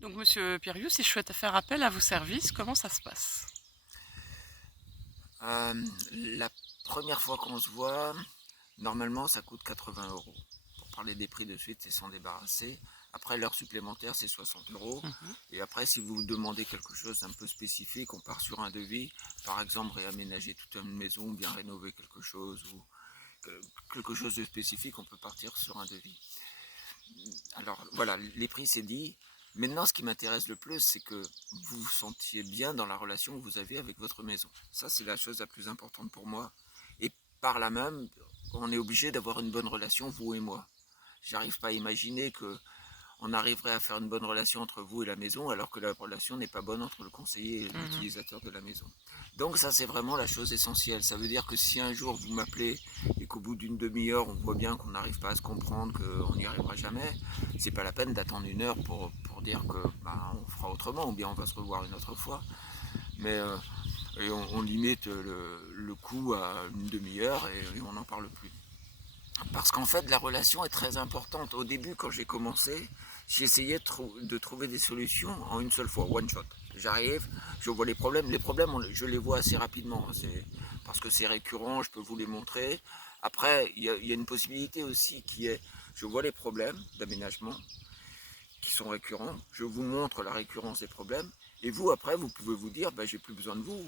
Donc, Monsieur Piriou, si je souhaite faire appel à vos services, comment ça se passe? La première fois qu'on se voit, normalement ça coûte 80 €. Pour parler des prix de suite, c'est s'en débarrasser. Après, l'heure supplémentaire, c'est 60 €. Mhm. Et après, si vous demandez quelque chose d'un peu spécifique, on part sur un devis. Par exemple, réaménager toute une maison, bien rénover quelque chose, ou quelque chose de spécifique, on peut partir sur un devis. Alors voilà, les prix c'est dit. Maintenant, ce qui m'intéresse le plus, c'est que vous vous sentiez bien dans la relation que vous avez avec votre maison. Ça, c'est la chose la plus importante pour moi. Et par là même, on est obligé d'avoir une bonne relation, vous et moi. J'arrive pas à imaginer que on arriverait à faire une bonne relation entre vous et la maison, alors que la relation n'est pas bonne entre le conseiller et Mhm. l'utilisateur de la maison. Donc ça, c'est vraiment la chose essentielle. Ça veut dire que si un jour vous m'appelez et qu'au bout d'une demi-heure, on voit bien qu'on n'arrive pas à se comprendre, qu'on n'y arrivera jamais, c'est pas la peine d'attendre une heure pour dire que on fera autrement, ou bien on va se revoir une autre fois. Mais et on limite le coup à une demi-heure et on n'en parle plus. Parce qu'en fait, la relation est très importante. Au début, quand j'ai commencé, j'ai essayé de trouver des solutions en une seule fois, one shot. J'arrive, je vois les problèmes. Les problèmes, je les vois assez rapidement. Parce que c'est récurrent, je peux vous les montrer. Après, il y a une possibilité aussi qui est, je vois les problèmes d'aménagement qui sont récurrents, je vous montre la récurrence des problèmes, et vous, après, vous pouvez vous dire, j'ai plus besoin de vous,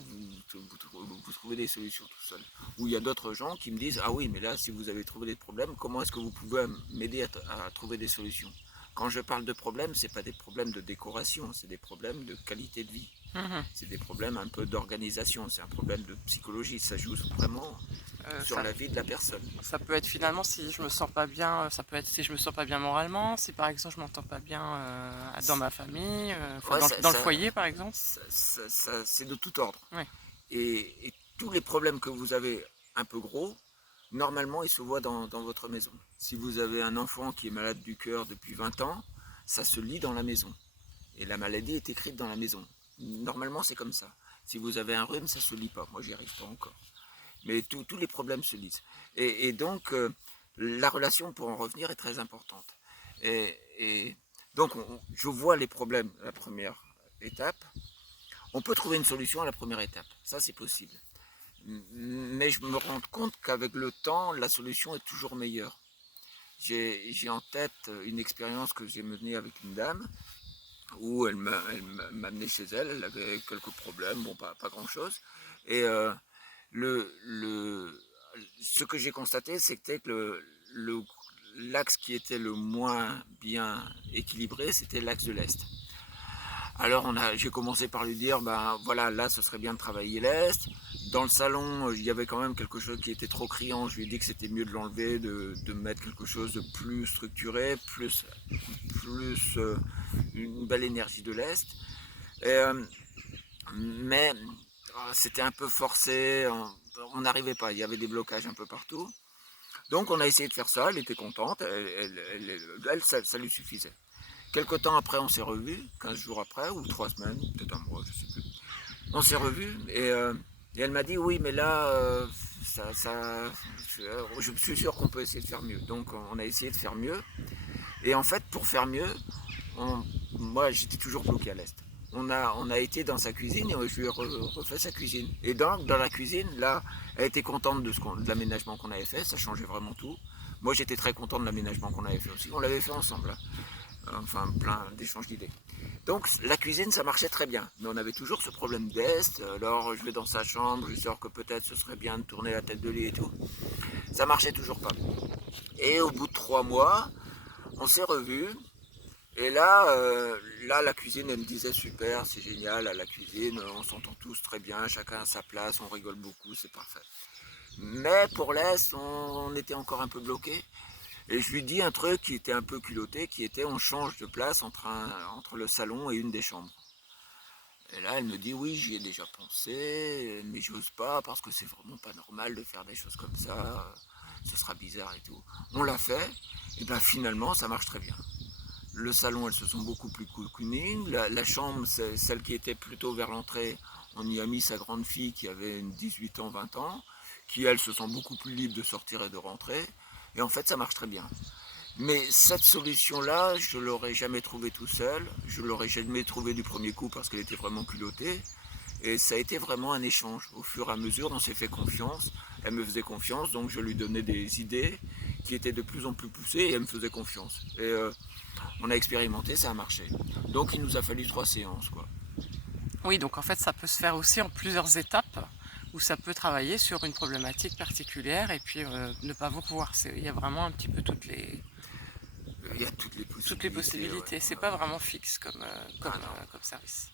vous trouvez des solutions tout seul. Ou il y a d'autres gens qui me disent, ah oui, mais là, si vous avez trouvé des problèmes, comment est-ce que vous pouvez m'aider à trouver des solutions? Quand je parle de problèmes, ce n'est pas des problèmes de décoration, c'est des problèmes de qualité de vie. Mhm. C'est des problèmes un peu d'organisation, c'est un problème de psychologie, ça joue vraiment sur Ça, la vie de la personne. ça peut être finalement si je me sens pas bien, ça peut être si je me sens pas bien moralement, si par exemple je m'entends pas bien dans ma famille, enfin Ouais, dans le foyer par exemple. c'est de tout ordre. Ouais. Et tous les problèmes que vous avez un peu gros, normalement, ils se voient dans votre maison. Si vous avez un enfant qui est malade du cœur depuis 20 ans, ça se lit dans la maison. Et la maladie est écrite dans la maison. Normalement, c'est comme ça. Si vous avez un rhume, ça ne se lit pas. Moi, j'y arrive pas encore. Mais tous les problèmes se lisent. Et donc, la relation, pour en revenir, est très importante. Et donc, je vois les problèmes à la première étape. On peut trouver une solution à la première étape. Ça, c'est possible. Mais je me rends compte qu'avec le temps, la solution est toujours meilleure. J'ai en tête une expérience que j'ai menée avec une dame où elle m'a amené chez elle, elle avait quelques problèmes, bon pas grand chose. Et le, le, ce que j'ai constaté, c'était que l'axe qui était le moins bien équilibré, c'était l'axe de l'Est. Alors j'ai commencé par lui dire, voilà, là ce serait bien de travailler l'Est. Dans le salon, il y avait quand même quelque chose qui était trop criant. Je lui ai dit que c'était mieux de l'enlever, de mettre quelque chose de plus structuré, plus une belle énergie de l'Est. Mais c'était un peu forcé, on n'arrivait pas, il y avait des blocages un peu partout. Donc on a essayé de faire ça, elle était contente, ça lui suffisait. Quelque temps après, on s'est revus, 15 jours après, ou 3 semaines, peut-être un mois, je sais plus. On s'est revus et elle m'a dit oui, mais là, je suis sûr qu'on peut essayer de faire mieux. Donc on a essayé de faire mieux. Et en fait, pour faire mieux, moi j'étais toujours bloqué à l'est. On a été dans sa cuisine et je lui ai refait sa cuisine. Et dans la cuisine, là, elle était contente de l'aménagement qu'on avait fait, ça changeait vraiment tout. Moi j'étais très content de l'aménagement qu'on avait fait aussi. On l'avait fait ensemble, enfin plein d'échanges d'idées. Donc la cuisine, ça marchait très bien, mais on avait toujours ce problème d'est. Alors je vais dans sa chambre, je sors que peut-être ce serait bien de tourner la tête de lit et tout. Ça marchait toujours pas. Et au bout de 3 mois, on s'est revus. Et là, la cuisine, elle me disait super, c'est génial, à la cuisine, on s'entend tous très bien, chacun à sa place, on rigole beaucoup, c'est parfait. Mais pour l'Est, on était encore un peu bloqué. Et je lui dis un truc qui était un peu culotté, qui était on change de place entre le salon et une des chambres. Et là, elle me dit oui, j'y ai déjà pensé, mais j'ose pas parce que c'est vraiment pas normal de faire des choses comme ça. Ce sera bizarre et tout. On l'a fait, et bien finalement, ça marche très bien. Le salon, elles se sont beaucoup plus cocooning. La chambre, celle qui était plutôt vers l'entrée, on y a mis sa grande fille qui avait 18 ans, 20 ans, qui elle se sent beaucoup plus libre de sortir et de rentrer. Et en fait, ça marche très bien. Mais cette solution-là, je ne l'aurais jamais trouvée tout seul. Je ne l'aurais jamais trouvée du premier coup parce qu'elle était vraiment culottée. Et ça a été vraiment un échange. Au fur et à mesure, on s'est fait confiance. Elle me faisait confiance, donc je lui donnais des idées qui étaient de plus en plus poussées et elle me faisait confiance. Et on a expérimenté, ça a marché. Donc il nous a fallu 3 séances, quoi. Oui, donc en fait, ça peut se faire aussi en plusieurs étapes, où ça peut travailler sur une problématique particulière et puis ne pas vous revoir. Il y a vraiment un petit peu Il y a toutes les toutes les possibilités. possibilités. Ouais. C'est pas vraiment fixe comme Ah non. service.